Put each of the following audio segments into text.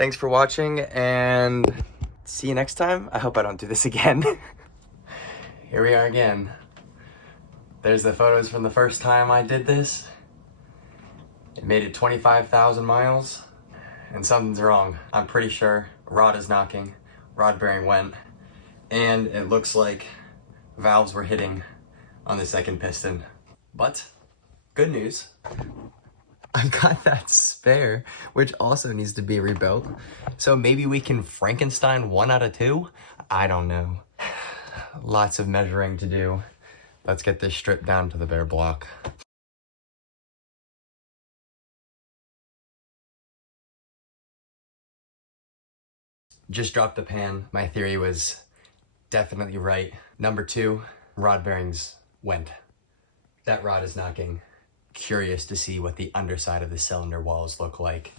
Thanks for watching, and see you next time. I hope I don't do this again. Here we are again. There's the photos from the first time I did this. It made it 25,000 miles, and something's wrong. I'm pretty sure rod is knocking, rod bearing went, and it looks like valves were hitting on the second piston. But good news, I've got that spare, which also needs to be rebuilt. So maybe we can Frankenstein 1 out of 2? I don't know. Lots of measuring to do. Let's get this stripped down to the bare block. Just dropped the pan. My theory was definitely right. Number 2, rod bearings went. That rod is knocking. Curious to see what the underside of the cylinder walls look like.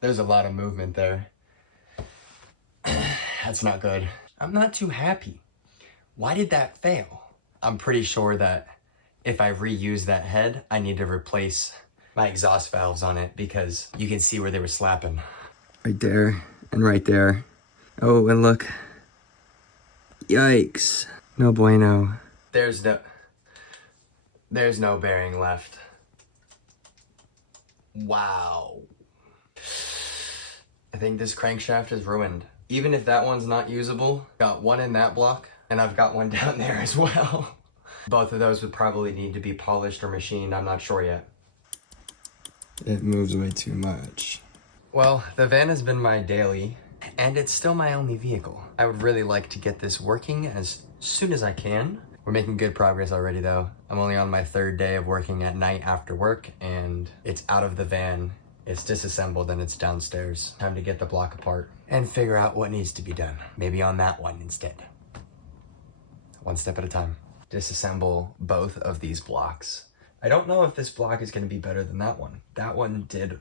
There's a lot of movement there. That's not good. I'm not too happy. Why did that fail? I'm pretty sure that if I reuse that head, I need to replace my exhaust valves on it because you can see where they were slapping. Right there and right there. Oh, and look. Yikes. No bueno. There's no bearing left. Wow. I think this crankshaft is ruined. Even if that one's not usable, got one in that block, and I've got one down there as well. Both of those would probably need to be polished or machined, I'm not sure yet. It moves way too much. Well, the van has been my daily, and it's still my only vehicle. I would really like to get this working as soon as I can. We're making good progress already though. I'm only on my 3rd day of working at night after work, and it's out of the van. It's disassembled and it's downstairs. Time to get the block apart and figure out what needs to be done. Maybe on that one instead. One step at a time. Disassemble both of these blocks. I don't know if this block is going to be better than that one. That one did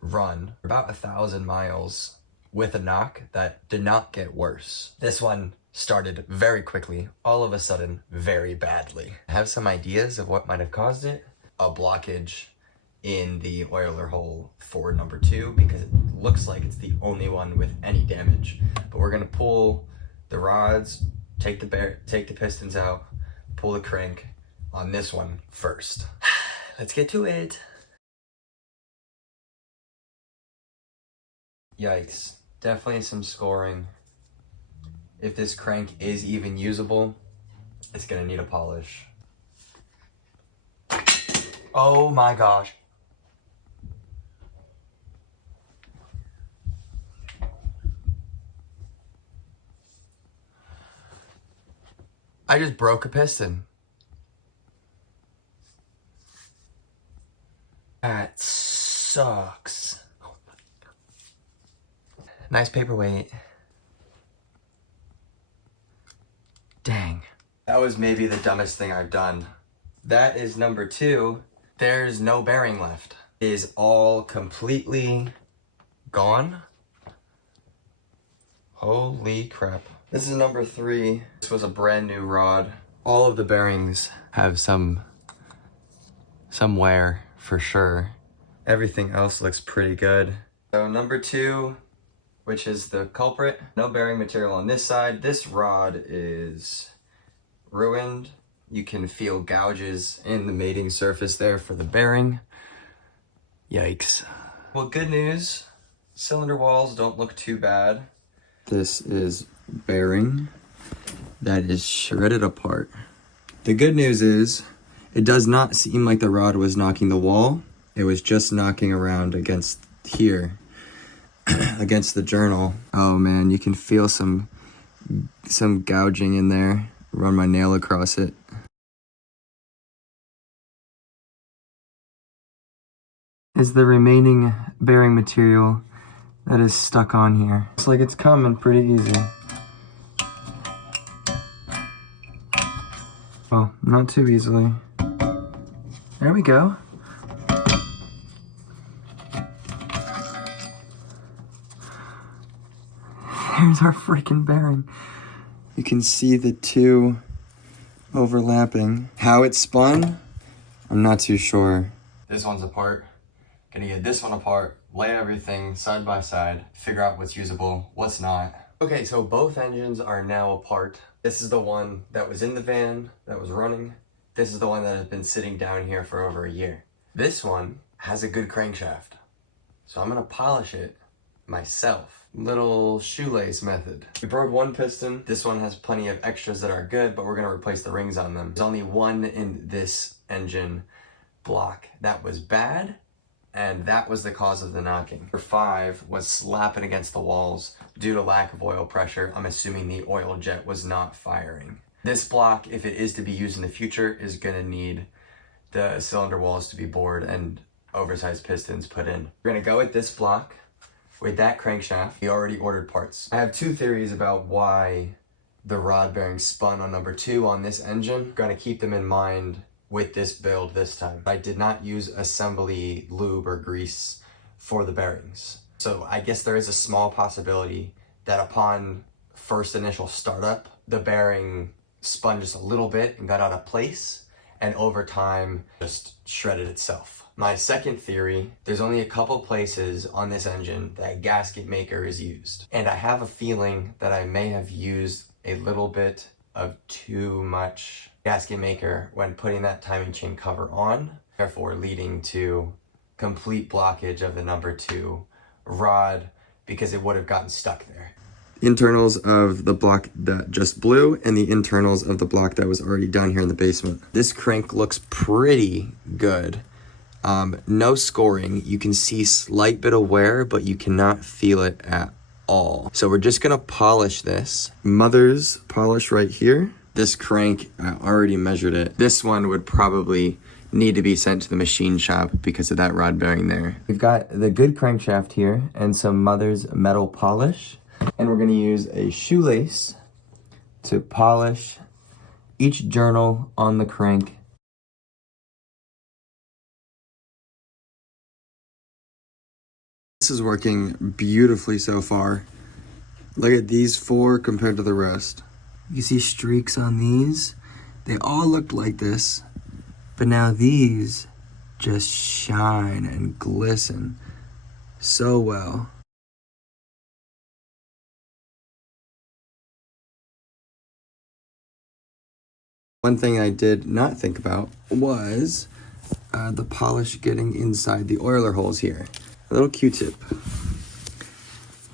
run about 1,000 miles with a knock that did not get worse. This one started very quickly, all of a sudden, very badly. I have some ideas of what might have caused it. A blockage in the oiler hole for number 2, because it looks like it's the only one with any damage. But we're gonna pull the rods, take the pistons out, pull the crank on this one first. Let's get to it. Yikes, definitely some scoring. If this crank is even usable, it's gonna need a polish. Oh my gosh. I just broke a piston. That sucks. Oh my God. Nice paperweight. Dang. That was maybe the dumbest thing I've done. That is number 2. There's no bearing left. It is all completely gone. Holy crap. This is number 3. This was a brand new rod. All of the bearings have some wear for sure. Everything else looks pretty good. So number 2, which is the culprit, no bearing material on this side. This rod is ruined. You can feel gouges in the mating surface there for the bearing. Yikes. Well, good news. Cylinder walls don't look too bad. This is bearing that is shredded apart. The good news is it does not seem like the rod was knocking the wall. It was just knocking around against here, against the journal. Oh man, you can feel some gouging in there. Run my nail across it. Is the remaining bearing material that is stuck on here. Looks like it's coming pretty easy. Well, not too easily. There we go. There's our freaking bearing. You can see the two overlapping. How it spun, I'm not too sure. This one's apart. Gonna get this one apart, lay everything side by side, figure out what's usable, what's not. Okay, so both engines are now apart. This is the one that was in the van, that was running. This is the one that has been sitting down here for over a year. This one has a good crankshaft. So I'm gonna polish it myself. Little shoelace method. We broke one piston. This one has plenty of extras that are good, but we're gonna replace the rings on them. There's only one in this engine block that was bad, and that was the cause of the knocking. Number 5 was slapping against the walls due to lack of oil pressure. I'm assuming the oil jet was not firing. This block, if it is to be used in the future, is gonna need the cylinder walls to be bored and oversized pistons put in. We're gonna go with this block with that crankshaft. We already ordered parts. I have 2 theories about why the rod bearing spun on number 2 on this engine. Gonna keep them in mind with this build this time. I did not use assembly lube or grease for the bearings. So I guess there is a small possibility that upon first initial startup, the bearing spun just a little bit and got out of place, and over time just shredded itself. My second theory, there's only a couple places on this engine that gasket maker is used. And I have a feeling that I may have used a little bit of too much gasket maker when putting that timing chain cover on, therefore leading to complete blockage of the number 2 rod because it would have gotten stuck there. Internals of the block that just blew and the internals of the block that was already down here in the basement. This crank looks pretty good. No scoring. You can see slight bit of wear, but you cannot feel it at all. So we're just gonna polish this. Mother's polish right here. This crank, I already measured it. This one would probably need to be sent to the machine shop because of that rod bearing there. We've got the good crankshaft here and some Mother's metal polish. And we're gonna use a shoelace to polish each journal on the crank. This is working beautifully so far. Look at these 4 compared to the rest. You see streaks on these? They all looked like this, but now these just shine and glisten so well. One thing I did not think about was the polish getting inside the oiler holes here. A little Q-tip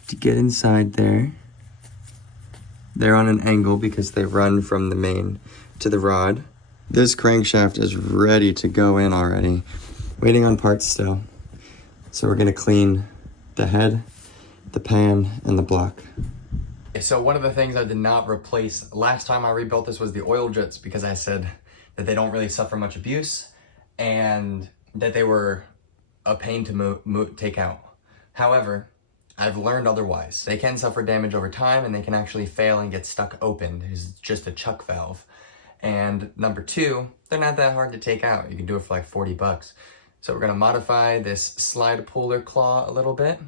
to get inside there. They're on an angle because they run from the main to the rod. This crankshaft is ready to go in already. Waiting on parts still. So we're gonna clean the head, the pan, and the block. So one of the things I did not replace last time I rebuilt this was the oil jets because I said that they don't really suffer much abuse and that they were a pain to take out. However, I've learned otherwise. They can suffer damage over time and they can actually fail and get stuck open. There's just a chuck valve. And number 2, they're not that hard to take out. You can do it for like 40 bucks. So we're gonna modify this slide puller claw a little bit,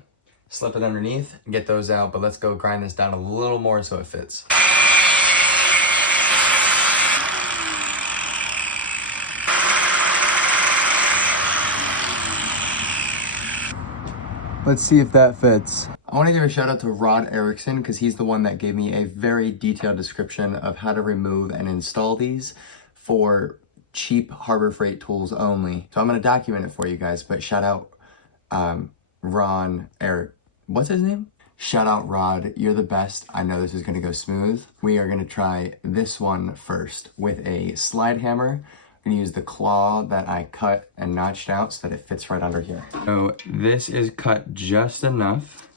slip it underneath and get those out, but let's go grind this down a little more so it fits. Let's see if that fits. I want to give a shout out to Rod Erickson because he's the one that gave me a very detailed description of how to remove and install these for cheap Harbor Freight tools only. So I'm going to document it for you guys, but shout out what's his name? Shout out Rod, you're the best. I know this is going to go smooth. We are going to try this one first with a slide hammer. I'm gonna use the claw that I cut and notched out so that it fits right under here. So this is cut just enough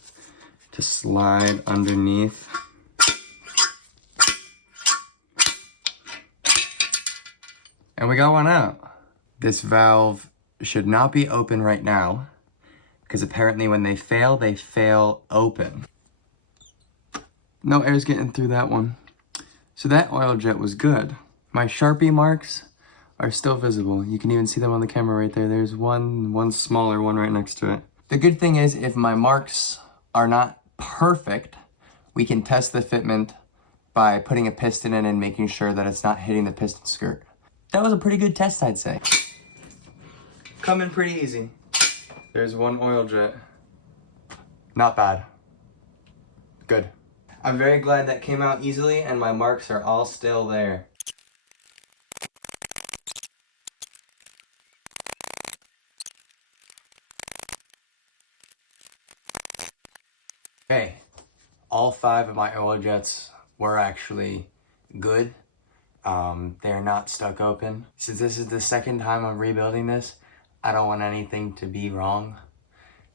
to slide underneath. And we got one out. This valve should not be open right now because apparently when they fail open. No air's getting through that one. So that oil jet was good. My Sharpie marks are still visible. You can even see them on the camera right there. There's one smaller one right next to it. The good thing is if my marks are not perfect, we can test the fitment by putting a piston in and making sure that it's not hitting the piston skirt. That was a pretty good test, I'd say. Coming pretty easy. There's one oil jet. Not bad. Good. I'm very glad that came out easily and my marks are all still there. Okay, all 5 of my oil jets were actually good. They're not stuck open. Since this is the second time I'm rebuilding this, I don't want anything to be wrong,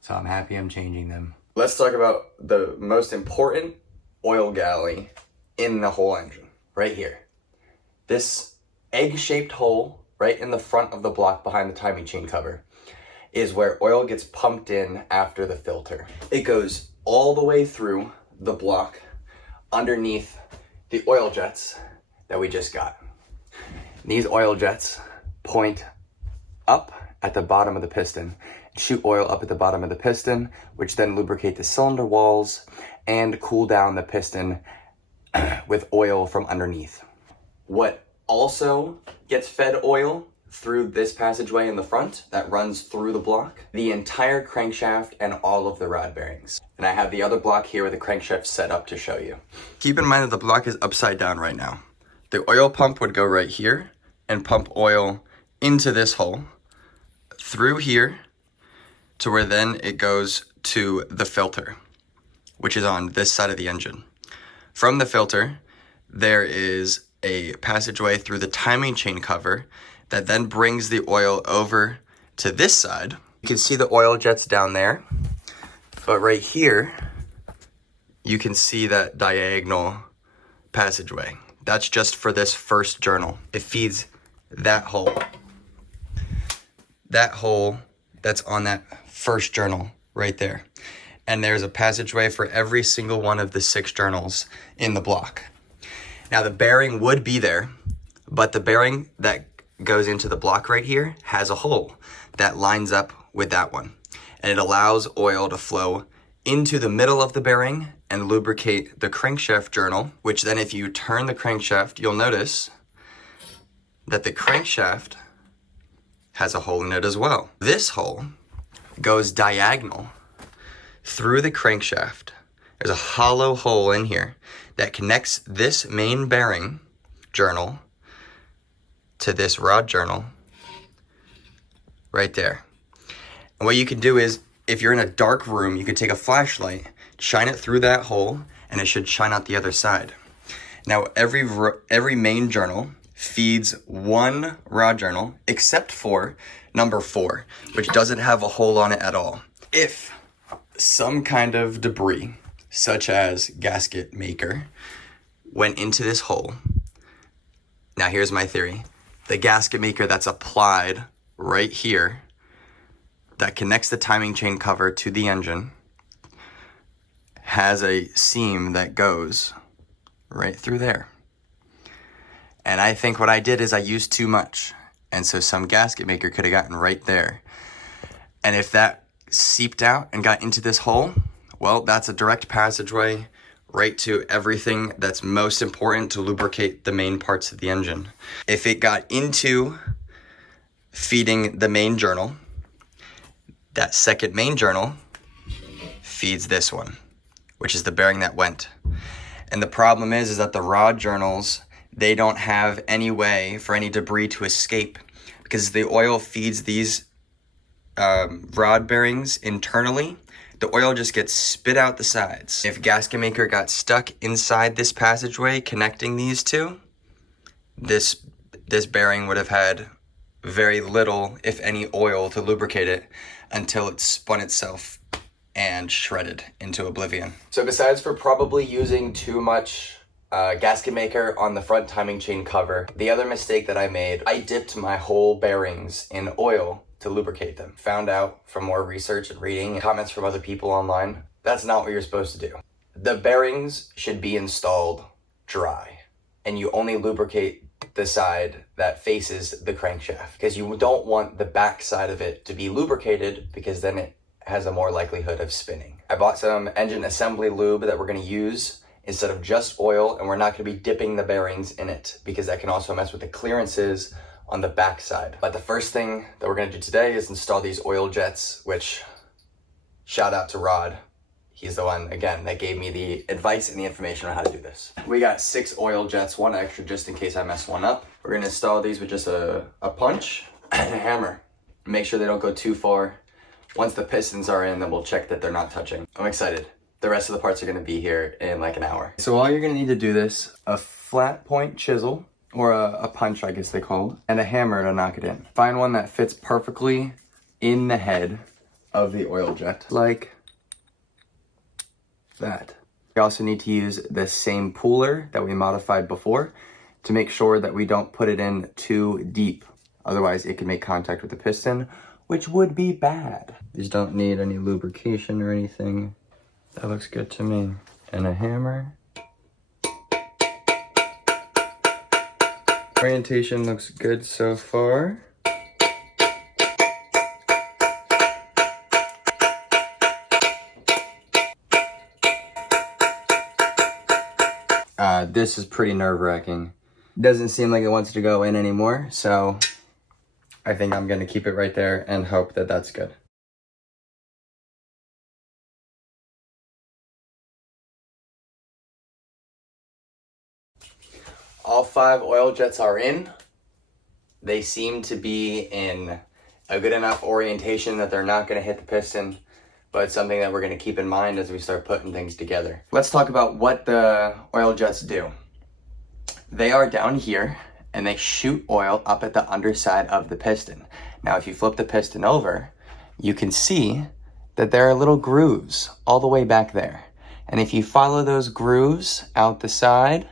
so I'm happy I'm changing them. Let's talk about the most important oil galley in the whole engine, right here. This egg-shaped hole right in the front of the block behind the timing chain cover is where oil gets pumped in after the filter. It goes all the way through the block underneath the oil jets that we just got. These oil jets point up at the bottom of the piston, shoot oil up at the bottom of the piston, which then lubricate the cylinder walls and cool down the piston with oil from underneath. What also gets fed oil through this passageway in the front that runs through the block, the entire crankshaft and all of the rod bearings. And I have the other block here with the crankshaft set up to show you. Keep in mind that the block is upside down right now. The oil pump would go right here and pump oil into this hole, through here, to where then it goes to the filter, which is on this side of the engine. From the filter, there is a passageway through the timing chain cover that then brings the oil over to this side. You can see the oil jets down there, but right here, you can see that diagonal passageway. That's just for this first journal. It feeds that hole. That hole that's on that first journal right there. And there's a passageway for every single one of the 6 journals in the block. Now the bearing would be there, but the bearing that goes into the block right here has a hole that lines up with that one. And it allows oil to flow into the middle of the bearing and lubricate the crankshaft journal, which then if you turn the crankshaft, you'll notice that the crankshaft has a hole in it as well. This hole goes diagonal through the crankshaft. There's a hollow hole in here that connects this main bearing journal to this rod journal right there. And what you can do is, if you're in a dark room, you can take a flashlight, shine it through that hole, and it should shine out the other side. Now, every main journal feeds one rod journal, except for number 4, which doesn't have a hole on it at all. If some kind of debris, such as gasket maker, went into this hole, now here's my theory. The gasket maker that's applied right here, that connects the timing chain cover to the engine, has a seam that goes right through there. And I think what I did is I used too much. And so some gasket maker could have gotten right there. And if that seeped out and got into this hole, well, that's a direct passageway right to everything that's most important to lubricate the main parts of the engine. If it got into feeding the main journal, that second main journal feeds this one, which is the bearing that went. And the problem is that the rod journals, they don't have any way for any debris to escape, because the oil feeds these rod bearings internally. The oil just gets spit out the sides. If gasket maker got stuck inside this passageway connecting these two, this bearing would have had very little, if any, oil to lubricate it until it spun itself and shredded into oblivion. So besides for probably using too much gasket maker on the front timing chain cover, the other mistake that I made, I dipped my whole bearings in oil to lubricate them. Found out from more research and reading and comments from other people online, that's not what you're supposed to do. The bearings should be installed dry, and you only lubricate the side that faces the crankshaft, because you don't want the back side of it to be lubricated, because then it has a more likelihood of spinning. I bought some engine assembly lube that we're going to use instead of just oil, and we're not going to be dipping the bearings in it, because that can also mess with the clearances on the back side. But the first thing that we're gonna do today is install these oil jets, which shout out to Rod. He's the one, again, that gave me the advice and the information on how to do this. We got 6 oil jets, 1 extra just in case I mess one up. We're gonna install these with just a punch and a hammer. Make sure they don't go too far. Once the pistons are in, then we'll check that they're not touching. I'm excited. The rest of the parts are gonna be here in like an hour. So all you're gonna need to do this, a flat point chisel, or a punch, I guess they call it, and a hammer to knock it in. Find one that fits perfectly in the head of the oil jet, like that. We also need to use the same pooler that we modified before to make sure that we don't put it in too deep. Otherwise, it can make contact with the piston, which would be bad. These don't need any lubrication or anything. That looks good to me. And a hammer. Orientation looks good so far. This is pretty nerve-wracking. Doesn't seem like it wants to go in anymore, so I think I'm gonna keep it right there and hope that that's good. All 5 oil jets are in. They seem to be in a good enough orientation that they're not gonna hit the piston, but it's something that we're gonna keep in mind as we start putting things together. Let's talk about what the oil jets do. They are down here and they shoot oil up at the underside of the piston. Now, if you flip the piston over, you can see that there are little grooves all the way back there. And if you follow those grooves out the side,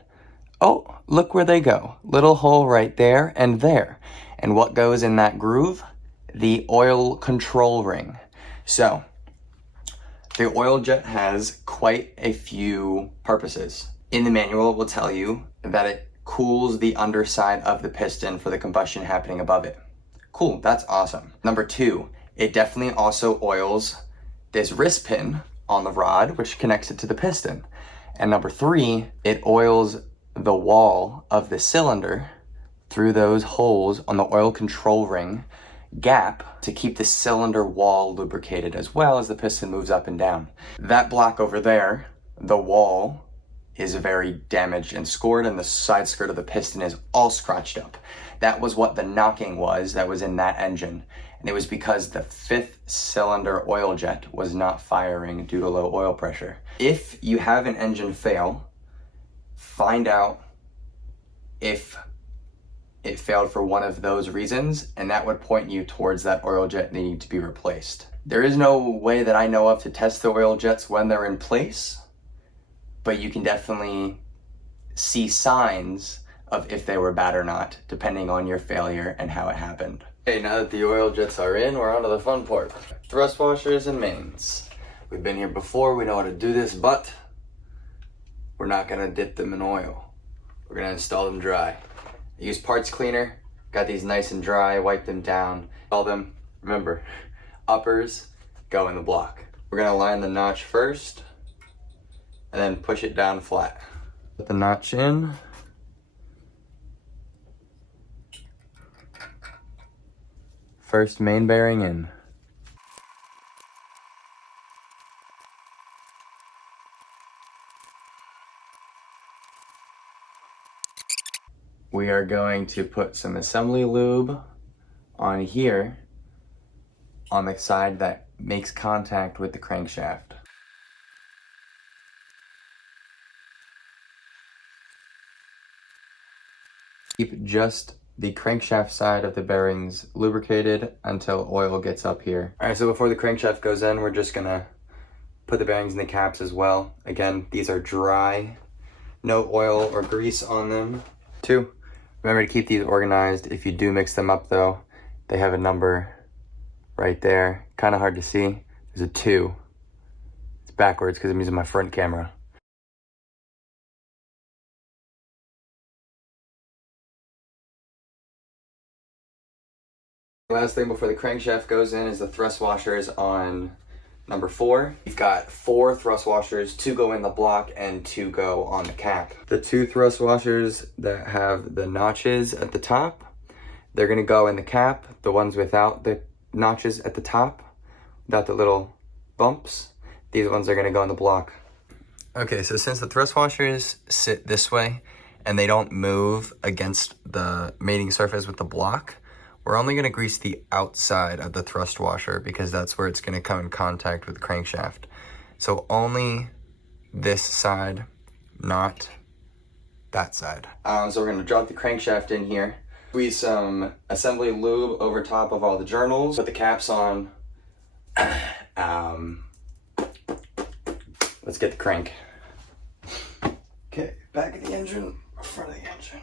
oh, look where they go. Little hole right there and there. And what goes in that groove? The oil control ring. So, the oil jet has quite a few purposes. In the manual, it will tell you that it cools the underside of the piston for the combustion happening above it. Cool, that's awesome. Number 2, it definitely also oils this wrist pin on the rod, which connects it to the piston. And number 3, it oils the wall of the cylinder through those holes on the oil control ring gap to keep the cylinder wall lubricated as well as the piston moves up and down. That block over there, the wall, is very damaged and scored, and the side skirt of the piston is all scratched up. That was what the knocking was that was in that engine. And it was because the 5th cylinder oil jet was not firing due to low oil pressure. If you have an engine fail, find out if it failed for one of those reasons, and that would point you towards that oil jet needing to be replaced. There is no way that I know of to test the oil jets when they're in place, but you can definitely see signs of if they were bad or not, depending on your failure and how it happened. Okay, now that the oil jets are in, we're on to the fun part. Thrust washers and mains. We've been here before, we know how to do this, but we're not gonna dip them in oil. We're gonna install them dry. I use parts cleaner, got these nice and dry, wipe them down, install them. Remember, uppers go in the block. We're gonna line the notch first, and then push it down flat. Put the notch in. First main bearing in. We are going to put some assembly lube on here on the side that makes contact with the crankshaft. Keep just the crankshaft side of the bearings lubricated until oil gets up here. All right, so before the crankshaft goes in, we're just gonna put the bearings in the caps as well. Again, these are dry, no oil or grease on them. 2, remember to keep these organized. If you do mix them up though, they have a number right there. Kind of hard to see. There's a 2. It's backwards because I'm using my front camera. Last thing before the crankshaft goes in is the thrust washers on number 4. We've got 4 thrust washers, 2 go in the block and 2 go on the cap. The 2 thrust washers that have the notches at the top, They're gonna go in the cap, the ones without the notches at the top, without the little bumps. These ones are gonna go in the block. Okay, so since the thrust washers sit this way and they don't move against the mating surface with the block, we're only gonna grease the outside of the thrust washer because that's where it's gonna come in contact with the crankshaft. So only this side, not that side. So we're gonna drop the crankshaft in here, squeeze some assembly lube over top of all the journals, put the caps on. Let's get the crank. Okay, back of the engine, front of the engine.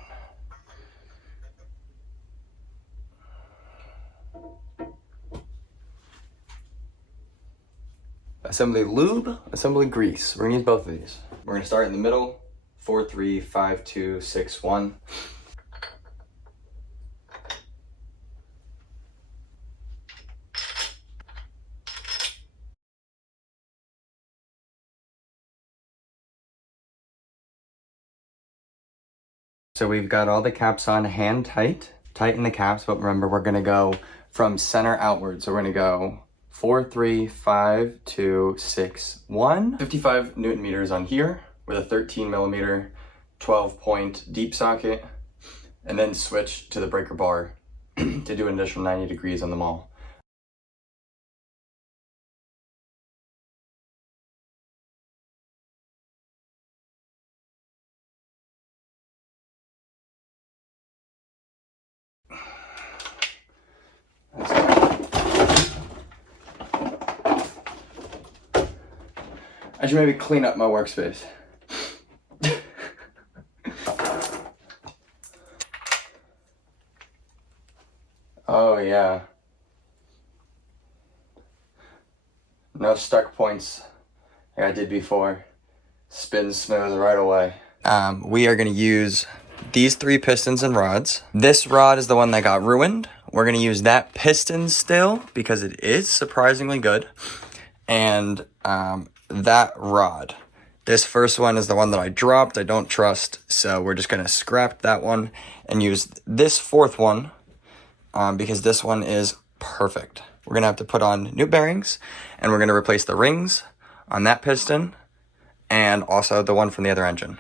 Assembly lube, assembly grease. We're gonna use both of these. We're gonna start in the middle, 4, 3, 5, 2, 6, 1. So we've got all the caps on hand tight. Tighten the caps, but remember we're gonna go from center outward. So we're gonna go 4, 3, 5, 2, 6, 1. 55 Newton meters on here with a 13 millimeter 12-point deep socket, and then switch to the breaker bar to do an additional 90 degrees on them all. I should maybe clean up my workspace. Oh yeah. No stuck points like I did before. Spin smooth right away. We are gonna use these 3 pistons and rods. This rod is the one that got ruined. We're gonna use that piston still because it is surprisingly good. And that rod. This first one is the one that I dropped, I don't trust, so we're just gonna scrap that one and use this 4th one because this one is perfect. We're gonna have to put on new bearings and we're gonna replace the rings on that piston and also the one from the other engine.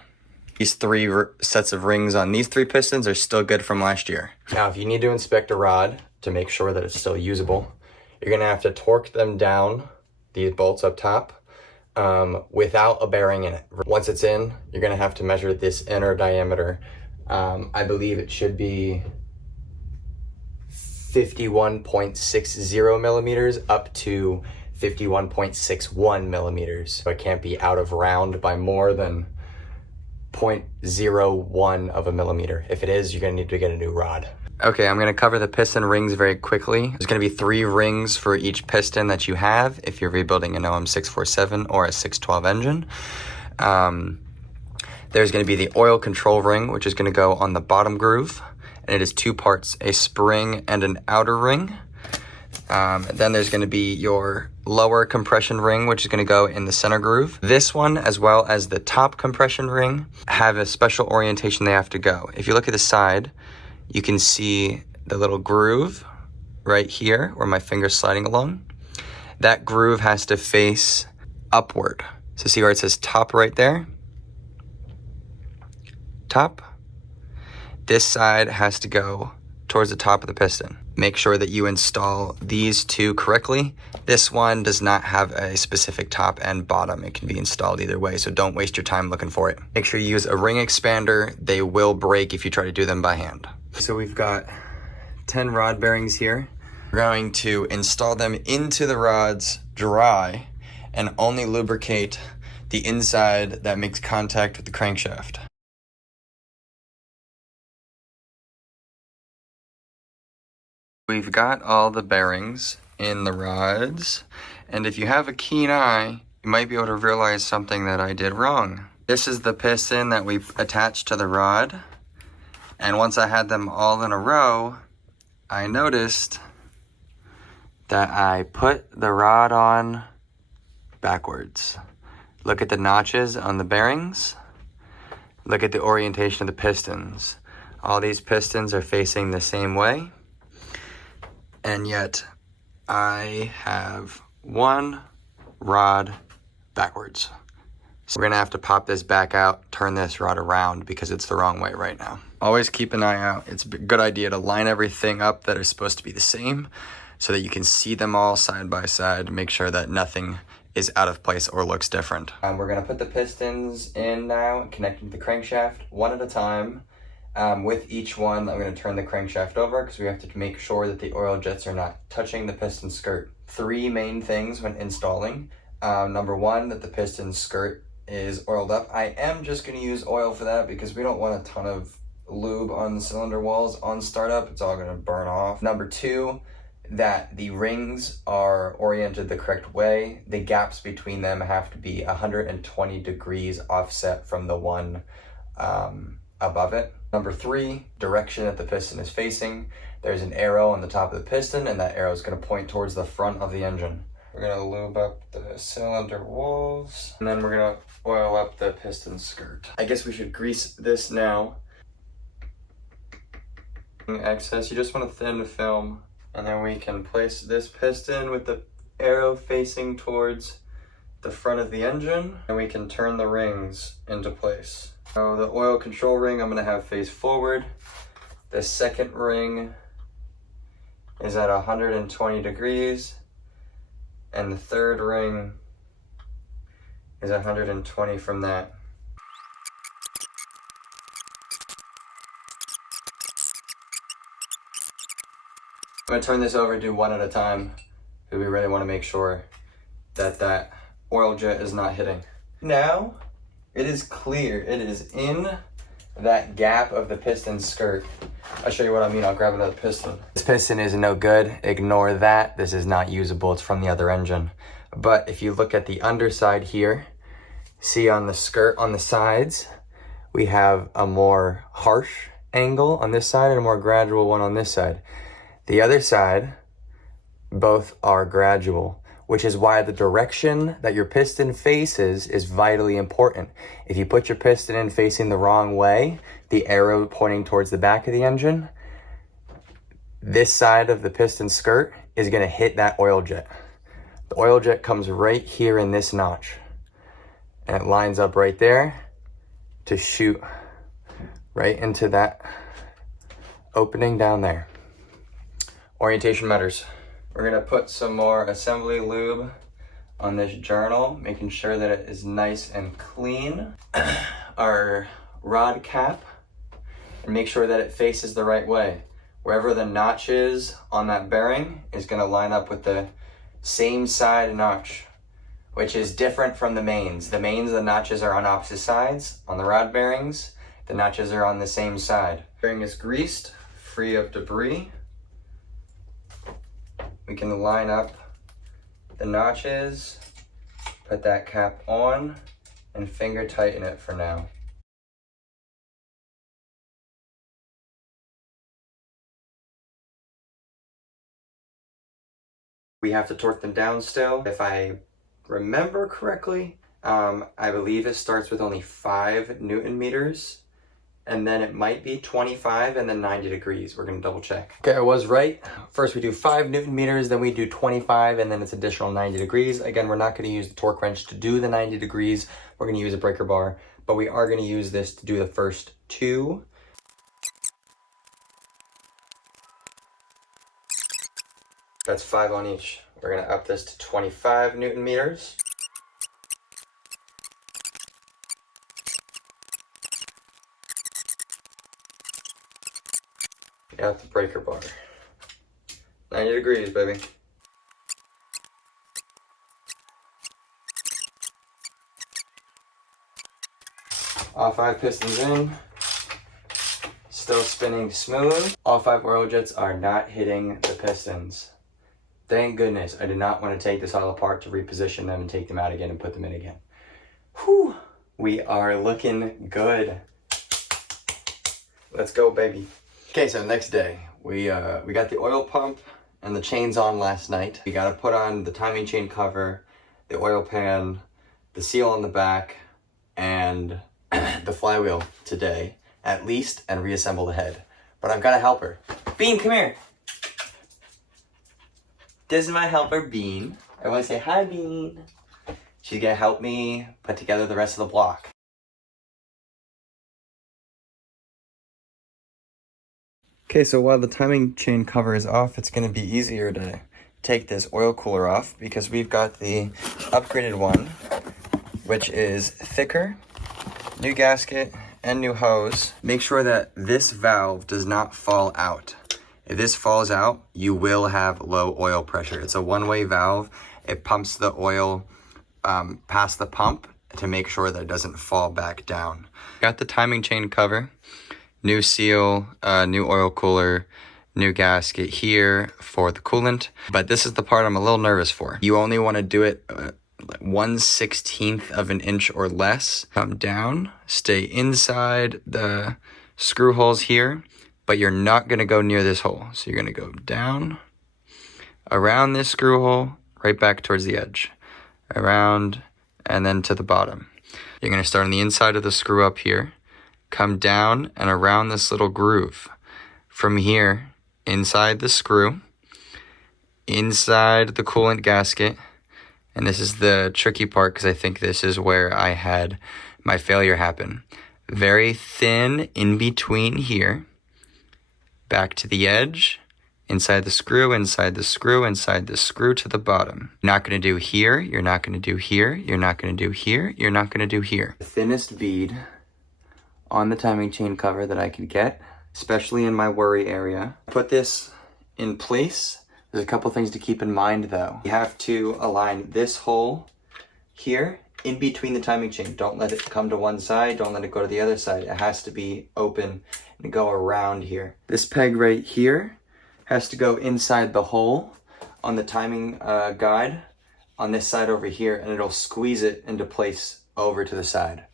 These 3 sets of rings on these 3 pistons are still good from last year. Now, if you need to inspect a rod to make sure that it's still usable, you're gonna have to torque them down, these bolts up top, without a bearing in it. Once it's in, you're gonna have to measure this inner diameter. I believe it should be 51.60 millimeters up to 51.61 millimeters. So it can't be out of round by more than 0.01 of a millimeter. If it is, you're gonna need to get a new rod. Okay, I'm gonna cover the piston rings very quickly. There's gonna be 3 rings for each piston that you have if you're rebuilding an OM647 or a 612 engine. There's gonna be the oil control ring, which is gonna go on the bottom groove, and it is 2 parts, a spring and an outer ring. Then there's gonna be your lower compression ring, which is gonna go in the center groove. This one, as well as the top compression ring, have a special orientation they have to go. If you look at the side, you can see the little groove right here where my finger's sliding along. That groove has to face upward. So see where it says top right there? Top. This side has to go towards the top of the piston. Make sure that you install these 2 correctly. This one does not have a specific top and bottom. It can be installed either way, so don't waste your time looking for it. Make sure you use a ring expander. They will break if you try to do them by hand. So we've got 10 rod bearings here. We're going to install them into the rods dry and only lubricate the inside that makes contact with the crankshaft. We've got all the bearings in the rods, and if you have a keen eye, you might be able to realize something that I did wrong. This is the piston that we've attached to the rod, and once I had them all in a row, I noticed that I put the rod on backwards. Look at the notches on the bearings. Look at the orientation of the pistons. All these pistons are facing the same way. and yet I have one rod backwards. So we're gonna have to pop this back out, turn this rod around because it's the wrong way right now. Always keep an eye out. It's a good idea to line everything up that is supposed to be the same so that you can see them all side by side, make sure that nothing is out of place or looks different. We're gonna put the pistons in now, connecting to the crankshaft one at a time. With each one, I'm gonna turn the crankshaft over because we have to make sure that the oil jets are not touching the piston skirt. 3 main things when installing. Number 1, that the piston skirt is oiled up. I am just gonna use oil for that because we don't want a ton of lube on the cylinder walls on startup. It's all gonna burn off. Number 2, that the rings are oriented the correct way. The gaps between them have to be 120 degrees offset from the one above it. Number 3, direction that the piston is facing. There's an arrow on the top of the piston, and that arrow is going to point towards the front of the engine. We're going to lube up the cylinder walls, and then we're going to oil up the piston skirt. I guess we should grease this now. Excess, you just want to thin the film, and then we can place this piston with the arrow facing towards the front of the engine, and we can turn the rings into place. So the oil control ring I'm going to have face forward. The second ring is at 120 degrees, and the third ring is 120 from that. I'm going to turn this over and do one at a time because we really want to make sure that that oil jet is not hitting. Now, it is clear. It is in that gap of the piston skirt. I'll show you what I mean. I'll grab another piston. This piston is no good. Ignore that. This is not usable. It's from the other engine. But if you look at the underside here, see on the skirt on the sides, we have a more harsh angle on this side and a more gradual one on this side. The other side, both are gradual, which is why the direction that your piston faces is vitally important. If you put your piston in facing the wrong way, the arrow pointing towards the back of the engine, this side of the piston skirt is gonna hit that oil jet. The oil jet comes right here in this notch, and it lines up right there to shoot right into that opening down there. Orientation matters. We're gonna put some more assembly lube on this journal, making sure that it is nice and clean. Our rod cap, and make sure that it faces the right way. Wherever the notch is on that bearing is gonna line up with the same side notch, which is different from the mains. The mains, the notches are on opposite sides. On the rod bearings, the notches are on the same side. Bearing is greased, free of debris. We can line up the notches, put that cap on, and finger tighten it for now. We have to torque them down still. If I remember correctly, I believe it starts with only 5 Newton meters, and then it might be 25 and then 90 degrees. We're gonna double check. Okay, I was right. First we do 5 Newton meters, then we do 25, and then it's additional 90 degrees. Again, we're not gonna use the torque wrench to do the 90 degrees. We're gonna use a breaker bar, but we are gonna use this to do the first 2. That's 5 on each. We're gonna up this to 25 Newton meters. Got the breaker bar. 90 degrees, baby. All 5 pistons in. Still spinning smooth. All 5 oil jets are not hitting the pistons. Thank goodness. I did not want to take this all apart to reposition them and take them out again and put them in again. Whew. We are looking good. Let's go, baby. Okay, so next day, we got the oil pump and the chains on last night. We got to put on the timing chain cover, the oil pan, the seal on the back, and the flywheel today, at least, and reassemble the head. But I've got a helper. Bean, come here. This is my helper, Bean. I want to say hi, Bean. She's gonna help me put together the rest of the block. Okay, so while the timing chain cover is off, it's gonna be easier to take this oil cooler off because we've got the upgraded one, which is thicker, new gasket, and new hose. Make sure that this valve does not fall out. If this falls out, you will have low oil pressure. It's a one-way valve. It pumps the oil past the pump to make sure that it doesn't fall back down. Got the timing chain cover, new seal, new oil cooler, new gasket here for the coolant. But this is the part I'm a little nervous for. You only want to do it 1/16 of an inch or less. Come down, stay inside the screw holes here, but you're not gonna go near this hole. So you're gonna go down, around this screw hole, right back towards the edge, around, and then to the bottom. You're gonna start on the inside of the screw up here, come down and around this little groove. From here, inside the screw, inside the coolant gasket, and this is the tricky part because I think this is where I had my failure happen. Very thin in between here, back to the edge, inside the screw, inside the screw, inside the screw to the bottom. You're not gonna do here, you're not gonna do here, you're not gonna do here, you're not gonna do here. The thinnest bead on the timing chain cover that I could get, especially in my worry area. Put this in place. There's a couple things to keep in mind though. You have to align this hole here in between the timing chain. Don't let it come to one side, don't let it go to the other side. It has to be open and go around here. This peg right here has to go inside the hole on the timing guide on this side over here, and it'll squeeze it into place over to the side.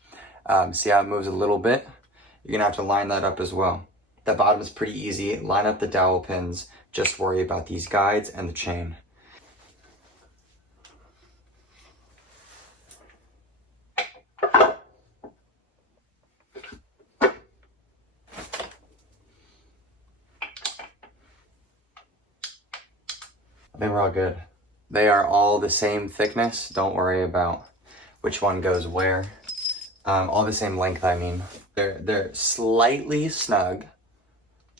See how it moves a little bit? You're gonna have to line that up as well. The bottom is pretty easy. Line up the dowel pins. Just worry about these guides and the chain. I think we're all good. They are all the same thickness. Don't worry about which one goes where. All the same length, I mean. They're slightly snug,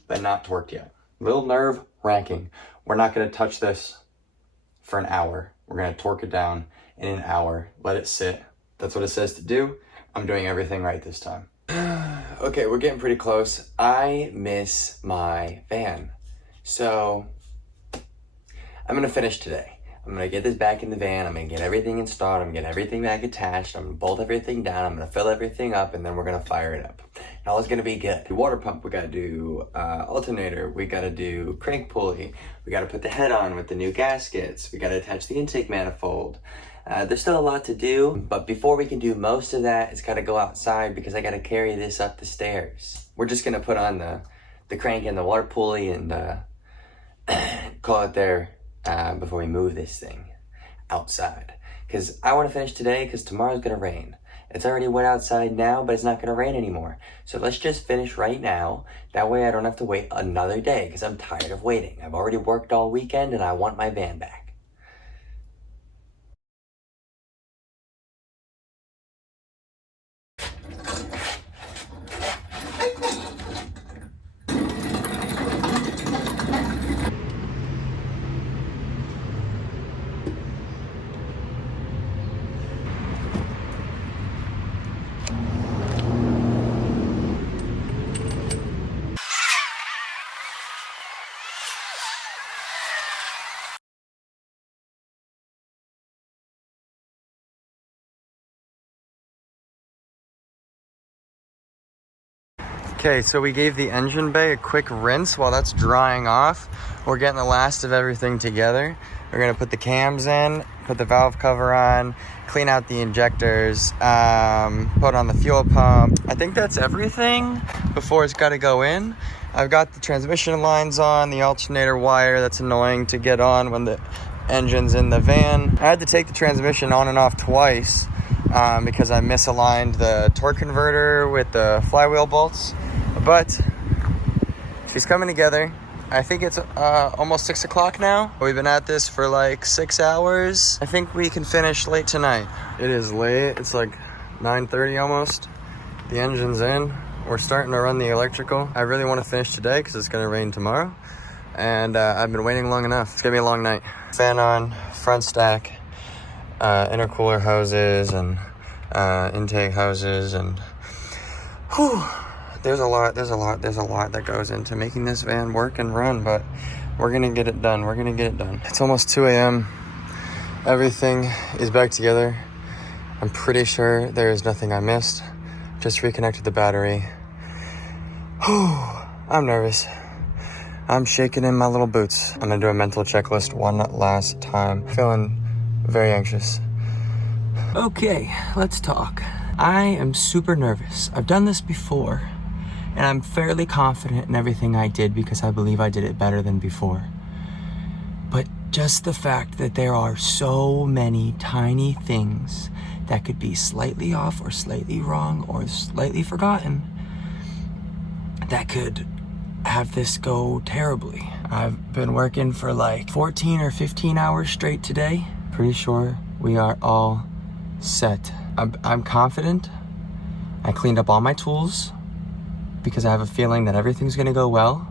but not torqued yet. Little nerve wracking. We're not gonna touch this for an hour. We're gonna torque it down in an hour, let it sit. That's what it says to do. I'm doing everything right this time. Okay, we're getting pretty close. I miss my van. So I'm gonna finish today. I'm gonna get this back in the van. I'm gonna get everything installed. I'm gonna get everything back attached. I'm gonna bolt everything down. I'm gonna fill everything up, and then we're gonna fire it up. And all is gonna be good. The water pump, we gotta do alternator. We gotta do crank pulley. We gotta put the head on with the new gaskets. We gotta attach the intake manifold. There's still a lot to do, but before we can do most of that, it's gotta go outside because I gotta carry this up the stairs. We're just gonna put on the crank and the water pulley and call it there. Before we move this thing outside, because I want to finish today because tomorrow's gonna rain. It's already wet outside now, but it's not gonna rain anymore. So let's just finish right now. That way I don't have to wait another day because I'm tired of waiting. I've already worked all weekend and I want my van back. Okay, so we gave the engine bay a quick rinse while that's drying off. We're getting the last of everything together. We're gonna put the cams in, put the valve cover on, clean out the injectors, put on the fuel pump. I think that's everything before it's gotta go in. I've got the transmission lines on, the alternator wire that's annoying to get on when the engine's in the van. I had to take the transmission on and off twice because I misaligned the torque converter with the flywheel bolts. But she's coming together. I think it's almost 6 o'clock now. We've been at this for like 6 hours. I think we can finish late tonight. It is late. It's like 9:30 almost. The engine's in. We're starting to run the electrical. I really want to finish today because it's going to rain tomorrow. And I've been waiting long enough. It's going to be a long night. Fan on, front stack, intercooler hoses and intake hoses, and whew. There's a lot that goes into making this van work and run, but we're gonna get it done. It's almost 2 a.m. Everything is back together. I'm pretty sure there is nothing I missed. Just reconnected the battery. Whew, I'm nervous. I'm shaking in my little boots. I'm gonna do a mental checklist one last time. Feeling very anxious. Okay, let's talk. I am super nervous. I've done this before. And I'm fairly confident in everything I did because I believe I did it better than before. But just the fact that there are so many tiny things that could be slightly off or slightly wrong or slightly forgotten that could have this go terribly. I've been working for like 14 or 15 hours straight today. Pretty sure we are all set. I'm confident. I cleaned up all my tools, because I have a feeling that everything's gonna go well,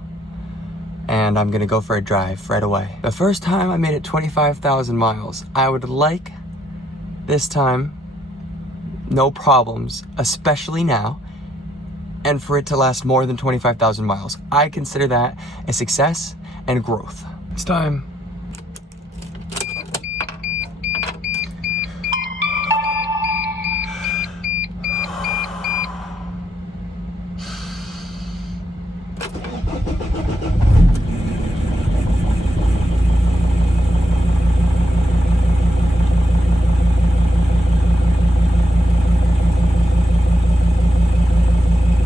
and I'm gonna go for a drive right away. The first time I made it 25,000 miles. I would like this time, no problems, especially now, and for it to last more than 25,000 miles. I consider that a success and growth. It's time.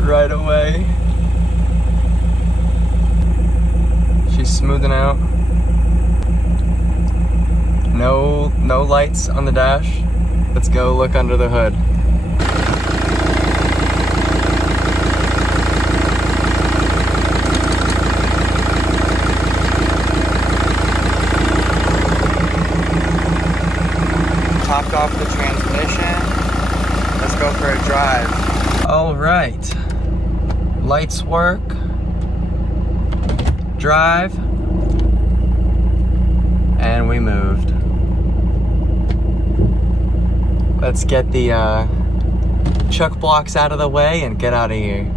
Right away. She's smoothing out. No lights on the dash. Let's go look under the hood. Topped off the transmission. Let's go for a drive. All right. Lights work. Drive. And we moved. Let's get the chuck blocks out of the way and get out of here.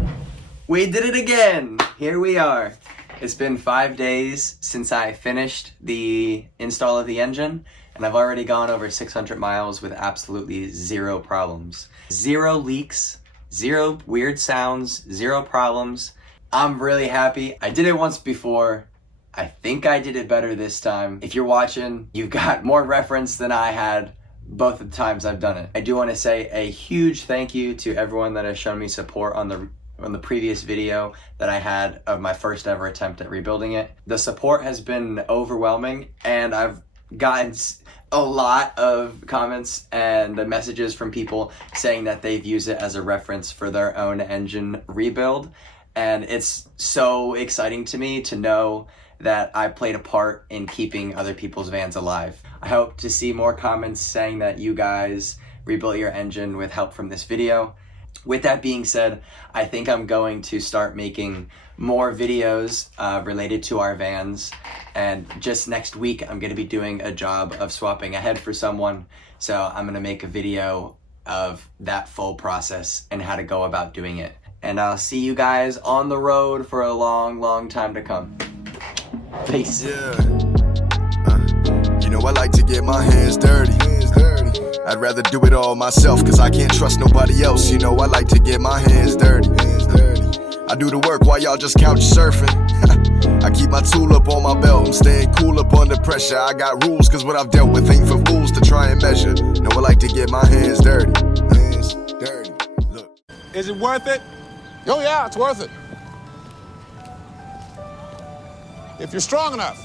We did it again. Here we are. It's been 5 days since I finished the install of the engine, and I've already gone over 600 miles with absolutely zero problems. Zero leaks. Zero weird sounds, zero problems. I'm really happy. I did it once before. I think I did it better this time. If you're watching, you've got more reference than I had both of the times I've done it. I do want to say a huge thank you to everyone that has shown me support on the previous video that I had of my first ever attempt at rebuilding it. The support has been overwhelming, and I've gotten a lot of comments and messages from people saying that they've used it as a reference for their own engine rebuild. And it's so exciting to me to know that I played a part in keeping other people's vans alive. I hope to see more comments saying that you guys rebuilt your engine with help from this video. With that being said, I think I'm going to start making more videos related to our vans, and just next week I'm going to be doing a job of swapping a head for someone, so I'm going to make a video of that full process and how to go about doing it. And I'll see you guys on the road for a long time to come. Peace. Yeah. You know I like to get my hands dirty. I'd rather do it all myself, cause I can't trust nobody else. You know I like to get my hands dirty. I do the work while y'all just couch surfing. I keep my tool up on my belt, I'm staying cool up under pressure. I got rules, cause what I've dealt with ain't for fools to try and measure. Know I like to get my hands dirty. Hands dirty. Look. Is it worth it? Oh yeah, it's worth it. If you're strong enough.